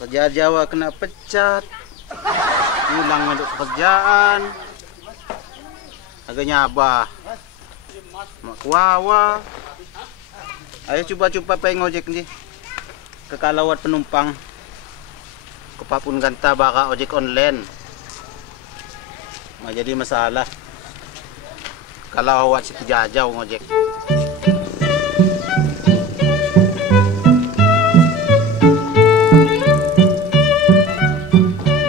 Kerja Jawa kena pecat. Pulang untuk pekerjaan. Agaknya abah. Mak kuawa. Ayo coba-coba pengen ngojek nih. Kekalawat penumpang. Kepapun ganta baka ojek online. Nggak jadi masalah. Kalau awak si jajau ngojek.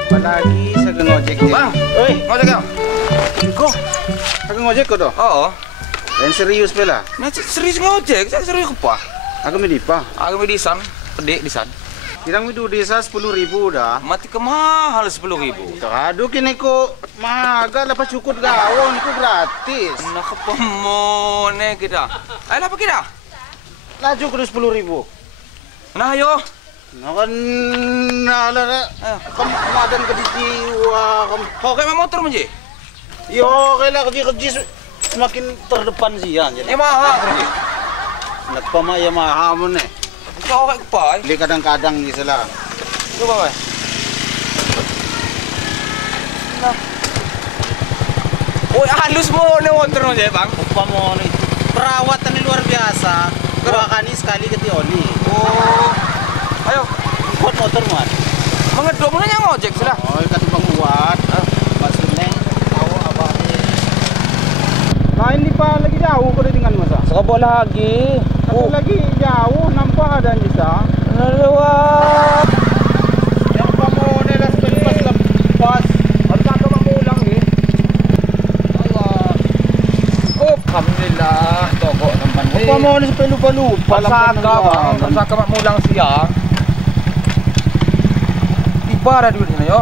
Apalagi saya ngojek nih. Bang, oi, ngojek ya? kok? Aku ngojek kok doh? Oo. Dan serius bela? Nah, serius ngojek, saya serius apa? Aku medipa. Aku medisan, pedek disan. Kirang itu desa 10.000 dah. Mati ke mahal 10.000. Aduh kini ko maga lepas cukup gawon itu gratis. Nah, kepemone kita. Ayo apa kita? Laju kudu 10.000. Nah, ayo. Nah kan ala kamu madan ke jiwa kamu. Kau kayak motor menje? Yo kayak kerja semakin terdepan sih ya. Jadi Yamaha kerja. nak pama Yamaha mun eh. Kau kayak apa? Beli kadang-kadang ni salah. Coba, Pak. Nah. Oh, halus mo nih motor menje, Bang. Pama ni perawatan ni luar biasa. Gerakan ni sekali ketioni. Oh. Ayo, Buat motor muat. mengedom nanya ngojek sudah. Oh, kata Bang Buat. Maksudnya tahu apa ni? Lain ni pa lagi jauh kau dengan masa. Sekabot lagi. Satu lagi jauh nampak ada bisa. Lewat. Yang kamu ni dah lepas. Harus angka mak ulang ni. Allah. Oh, alhamdulillah. Toko tempat ni. Apa mau ni sampai lupa-lupa Pasaka bang, pasaka mak mulang siang. Tiba dah duit ni yo.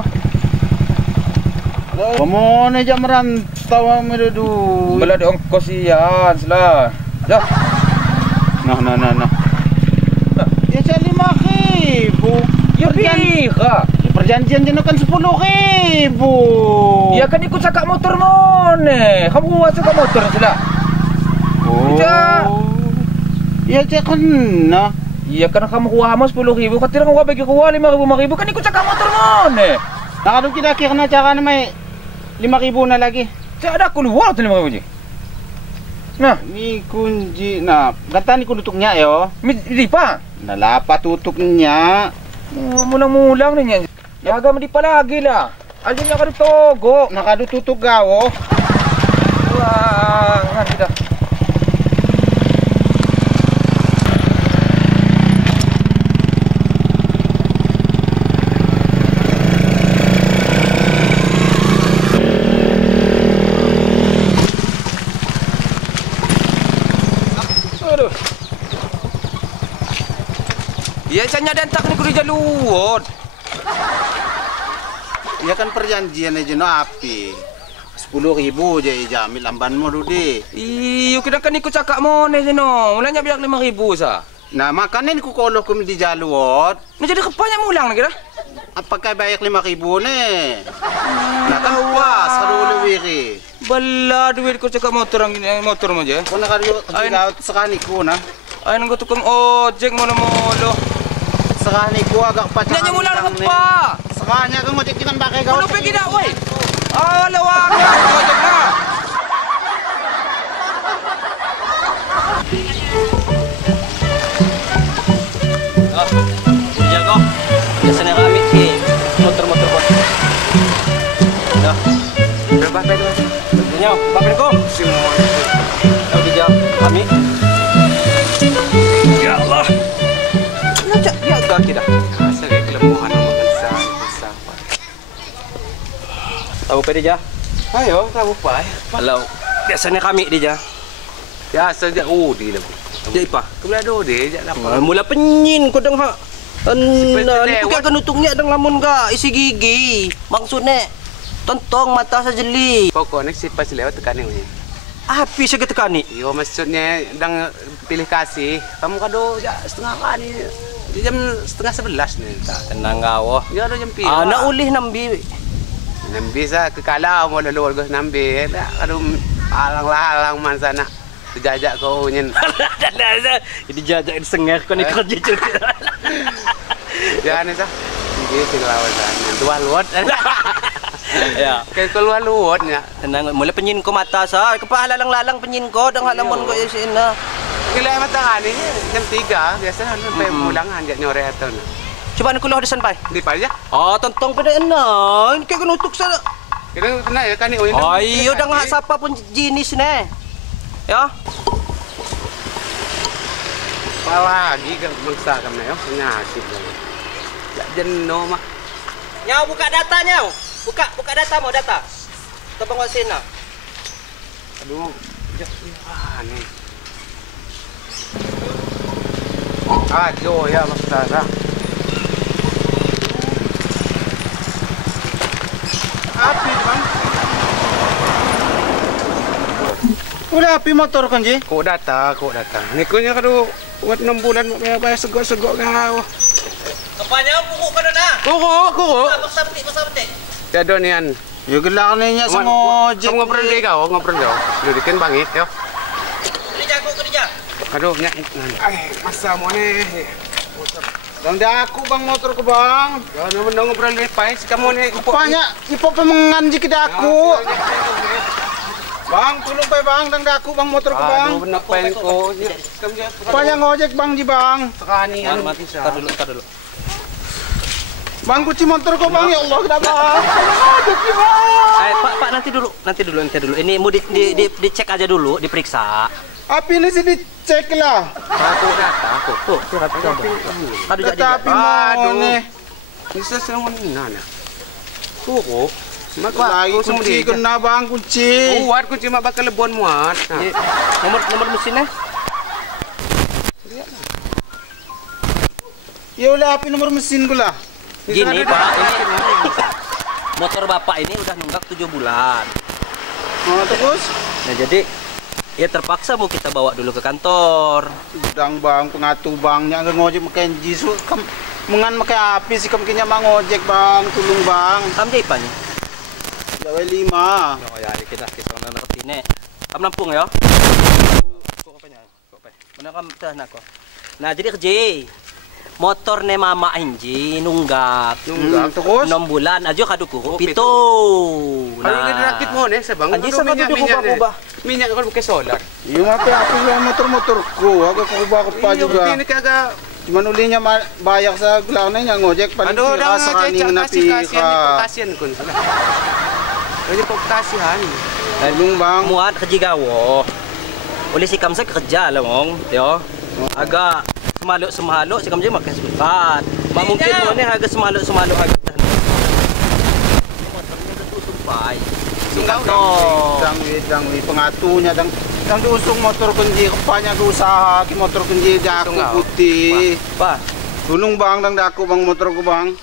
Apa mau ni jam merantau ambil duit. Bela di ongkos siang selah. Ya. Nah. Ya cari 5.000. Ya biha. Perjanjian jenuh kan 10.000. Ya kan ikut cakap motor mone. Kamu buat cakap motor selah. Oh. Ya cak kena. Iya kan kamu kuah mas 10.000. Katanya kamu bagi kuah 5.000 kan ikut cakap motor mone. Nah kalau kita kira cara ni may 5.000 na lagi. Cak ada keluar tu 5.000 je. Nah, Ni kunci. Nah, kata ni kudutuknya yo. di pa. Nalapa tutuknya. Mulang-mulang ni nya. Jaga mo di pa lagi lah. Alin niya ka togo. Nakadututuk gawo. Wah, nga kita. Aduh. Ya, canya dan tak ni kudu jaluot. Ya kan perjanjian aja no api. 10.000 je jamil lambanmu dudi. Iyo, kita kan ikut cakap mo ni no. Mulanya biak 5.000 sa. Nah, makanya ni kukolo kum di jaluot. Nah, jadi kepanyak mulang ni kita. Apakah bayar 5.000 ni? Nah, kan puas kalau wiri. Bala duit ko cakap motor ang motor mo je. Kung nakaliwa kagaw sakani ko na. Ay nang tukang ojek mo molo. Sakani ko agak pacar. Nya mulang na pa. Sakanya kang ojek kan bakay gaw. Ano pa gina oy? Ah, lawak na ojek na. Jago. Biasanya kami sih motor-motor bos. Dah. Berapa pedo? Tentunya, Bapak ko. Tahu di jam kami. Ya Allah. Nacak dia agak kita. Asa kay kelembuhan ng mabansa. Tahu pa di jam? Ayo, tahu pa. Kalau biasanya kami di jam. Biasa dia di lang. Jadi pa. Kumulado di, dia lapang. Mula penyin ko dang ha. Seperti Ni lewat. ko kanutungnya dang lamun ga isi gigi. Maksudnya tontong mata sa jeli. Pokoknya si pas lewat tekanin niya. Api sa gatekani. Yo, maksudnya dang pilih kasih. Kamu kado ya, setengah kani. Di jam setengah 11 nih. Tenang gawo. Ya ada jam 7. Ana ulih nambi. Nambi sa kekala mo laluwal ko nambi. Kado alang-alang man sana. Sejajak ko nyen. Jadi jajak sengeh ko ni kerja juga. Jangan sa. Iya sing lawasan. Dua luot. Ya. Kay keluar luotnya. Tenang, mulai penyin ko mata sa. Kapa lalang-lalang penyin ko dang halamon ko isin na. Kila mata kani jam 3 biasa sampai pulangan jak nyore aton. Coba nak kulo desan pai. Di pa ya. Ah, tontong pada na. Ini kayak nutuk sa. Kira kena ya kani Ayo dah ngak siapa pun jenis ne. Ya. Palagi kan bangsa kami yo penyakit lagi. Jak jenuh mah. Nyau buka data nyau. Buka data mau data. Kita penguasin lah. Aduh, jak aneh. Aduh ya maksudnya. Api bang. Udah api motor kan Ji? Kok datang. Nikunya kadu buat 6 bulan bayar segok-segok kau. Kepanya kuku kada na. Kuku. Pasal betik. Ya donian. Ya gelak nih sama ojek. Kamu ngobrol deh kau, Dudikin bangit yo. Kerja. Aduh nyak. Masa mau nih. Bang aku bang motor ke bang. Ya ngobrol deh pai, kamu nih Banyak ipo pemengan jik aku. Bang, tolong pai bang, dang aku bang motor ke bang. Aduh benak pai ko. Banyak ngojek bang ji bang. Sekani yang mati Tar dulu. Bang kunci motor ko bang, ya Allah kenapa? Ngojek ji bang. Pak nanti dulu. Ini mau dicek aja dulu, diperiksa. Api ini sih dicek lah. Aku data aku. Tuh, aduh jadi. Tapi mau nih. Bisa senang mana? Kuku. Lagi kunci kena bang kunci. Kuat kunci mak bakal lebon muat. Nomor mesinnya? Ya udah api nomor mesin gula. Gini Pak, ini motor Bapak ini udah nunggak 7 bulan. Oh terus? Nah jadi ya terpaksa mau kita bawa dulu ke kantor. Udang bang, pengatu bangnya nggak ngojek makan jisu. Mengan makai api sih kemkinya mang ngojek bang, tulung bang. Kamu jadi apanya? Jawai 5. Oh ya, kita kisah anak sini. Kamu nampung ya? Kok apanya? Mana kamu sana kok? Nah jadi kerja. Motor ne mama inji nunggak Terus? 6 bulan aja kaduku pito. Kalau ini rakit mo nih sebang. Anji sa kubah. Minyak kalau pakai solar. Iya ngapain aku yang motor-motorku, aku kubah kepa juga. Ini kagak. Cuman ulinya bayar sa gelarnya ngojek paling Aduh, dah saraning napi kasihan kun. Jadi kasihan. Tulung bang. Muat kerja gawo. Oleh si kamsa kerja lah mong, yo. Agak semaluk si kamsa makan sukat. Mak mungkin mo ni agak semaluk agak. Motornya udah tumpai. Dang pengatunya dang diusung motor kunci kepanya usaha ki motor kunci daku putih. Pak, Tulung bang dang daku bang motorku bang.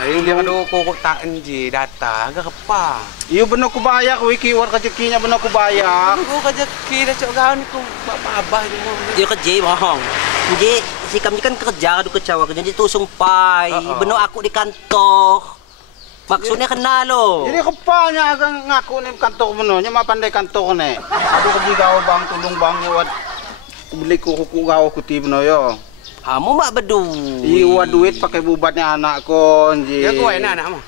Ayo dia kado kok tak enji data agak kepa. Iyo bener ku bayar wiki war rezekinya bener ku bayar. Aku rezeki dah cok gaun ku babah ni mo. dia kerja mohong. Jadi si kamsa kan kerja adu kecawa kerja jadi tusung pai. Bener aku di kantor. Maksudnya kenal lo. Jadi kepanya agak ngaku nih kantor benernya mah pandai kantor nih. Aduh kerja kau bang tulung bang nyawat beli kuku kau kuti bener yo. Kamu mak bedu. Iya duit pakai bubatnya anakku nji. Ya kau enak mo.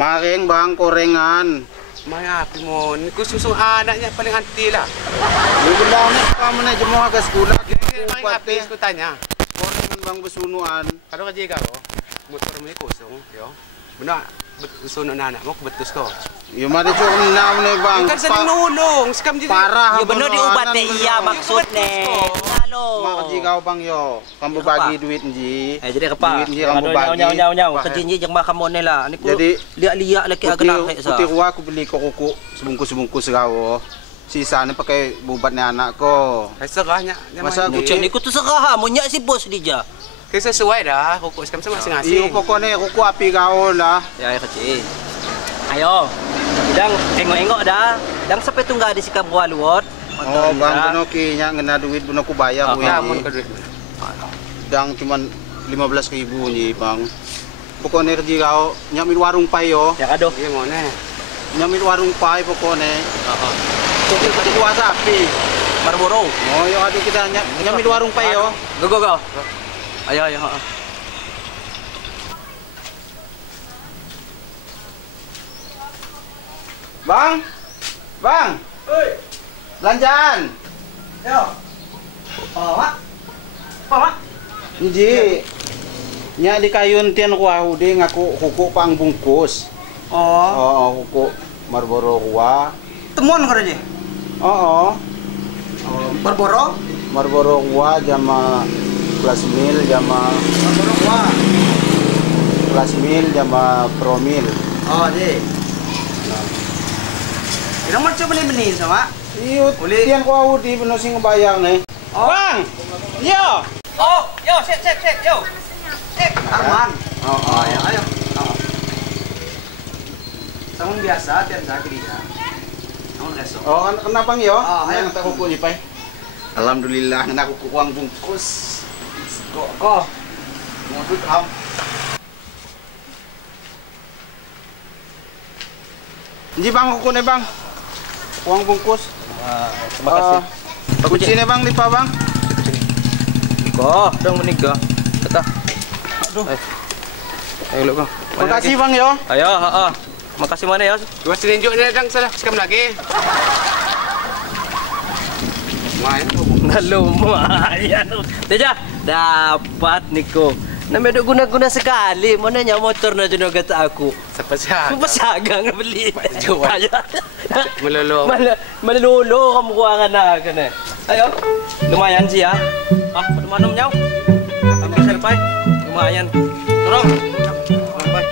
Mareng bang korengan. Maya api mo. Ni ku susu anaknya paling anti lah. Ini benar nih kamu nih jemaah ke sekolah. Paling api aku tanya. Korengan bang besunuan. Kado kerja kau. Motor mo ni kosong yo. Benar. Suno anak mo betus ko. Iya mari cuma nam nih bang. Kan senang nulung. Sekam jadi. Parah. Ya bener diubatnya iya maksudnya. Halo. Mak kau bang yo. Kamu bagi duit nji. Jadi kepa. Duit nji kamu bagi. Nyau. Kerja nji jeung mah kamu lah. Ini Jadi liak laki agak nakek sa. Putih aku beli kuku sebungkus kau. Sisanya pakai bubatnya anakku. Sekahnya. Masa Kucing niku tuh sekaha mo nya si bos dija. Kaya sesuai dah. Kuku sekam sama masing-masing. Iyo pokoknya kuku api kau lah. Ya kerja. Ayo. Dang engok-engok dah. Dang sampai tunggal di sikap waluot. Oh bang bener kinya ngena duit bener ku bayar Ya mun ka duit. Dang cuman 15.000 nih bang. Pokoknya kerja kau nyamil warung pai yo. Ya kado. Iya mo ne. Nyamil warung pai pokoknya. Heeh. Tukil tadi kuasa api. Marlboro. Oh yo aduh kita nyamil warung pai yo. Go. Ayo. Bang. Bang. Oi. Belanjaan. Yo. Oh, Mak. Oh, Mak. Hindi. Nya di kayun tian ko di ngaku huku pang bungkus. Oh. Oo, huku Marlboro kuah. Temuan ko aja. Oo. Berboro? Marlboro kuah jama plus mil jama Berboro gua. plus mil jama promil. Oh, je. Kira macam benih-benih sama. Iyut, Uli. tian ko di beno sing bayang nih. Oh. Bang. Yo. Oh, yo, cek, yo. Arman. Oh, ya, ayo. Tahun biasa tiap hari dia. Tahun besok. Oh, kenapa yo? Oh, ayo. Tak huku ni pai. Alhamdulillah, nak huku uang bungkus. Kok. Ngudut am. Ini bang huku nih bang. Uang bungkus. Terima kasih. Kunci nih bang, lipa bang. Kok, dong menikah. Kata. Aduh. Ayo lu bang. Makasih bang yo. Ayo, heeh. Makasih mana ya? Cuma seninjuk ni datang salah sekam lagi. Main tu. Lumayan. Teja, dapat Niko. Namanya guna-guna sekali. Mananya motor na jono kata aku. Siapa siapa? Pasagang na beli. Jual. Melolo. Malululo kamu kuangan na kana. Ayo. Lumayan sih ya. Ah, mana nyaw? Ambil selfie. Lumayan. Tolong. Selfie.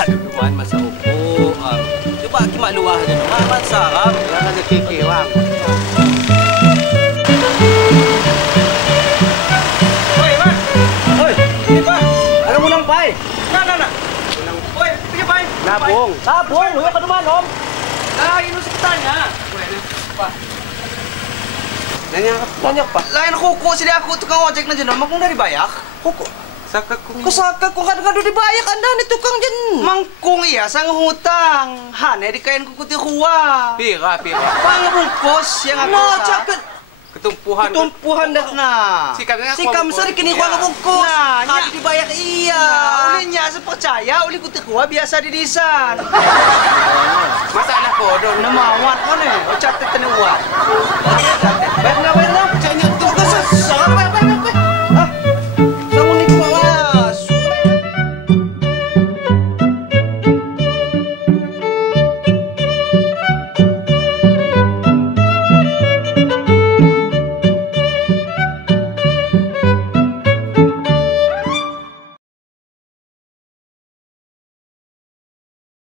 Aduh, lumayan masa upo. Coba kimak luah aja. Masa kam. Jangan ada kiki bang. Oi, Mas. Oi, ini Pak. Ada munang pai. Nah. Oi, pergi pai. Nabung. Tabung, lu ke rumah, Om. Ah, ini sekitarnya. Nanya Banyak, Pak. Lain kuku sini aku tukang ojek na jenon, mangkung dari bayak. Kuku. saka kung. Kusaka kung kadang-kadang dibayak anda ni tukang jen. Mangkung iya sang hutang. Hane di kain kuku ti kuwa. Pira. Pangabungkos yang aku. No, caket. Ketumpuhan. Ketumpuhan dah na. Sikam sari kini kuwa ngabungkos. Nah, nya dibayak iya. Ulinya sepercaya uli kuti kuwa biasa didisan. Masalah ko dong. Namawat ko ni. O catet ni uwan. Bayar na. Caknya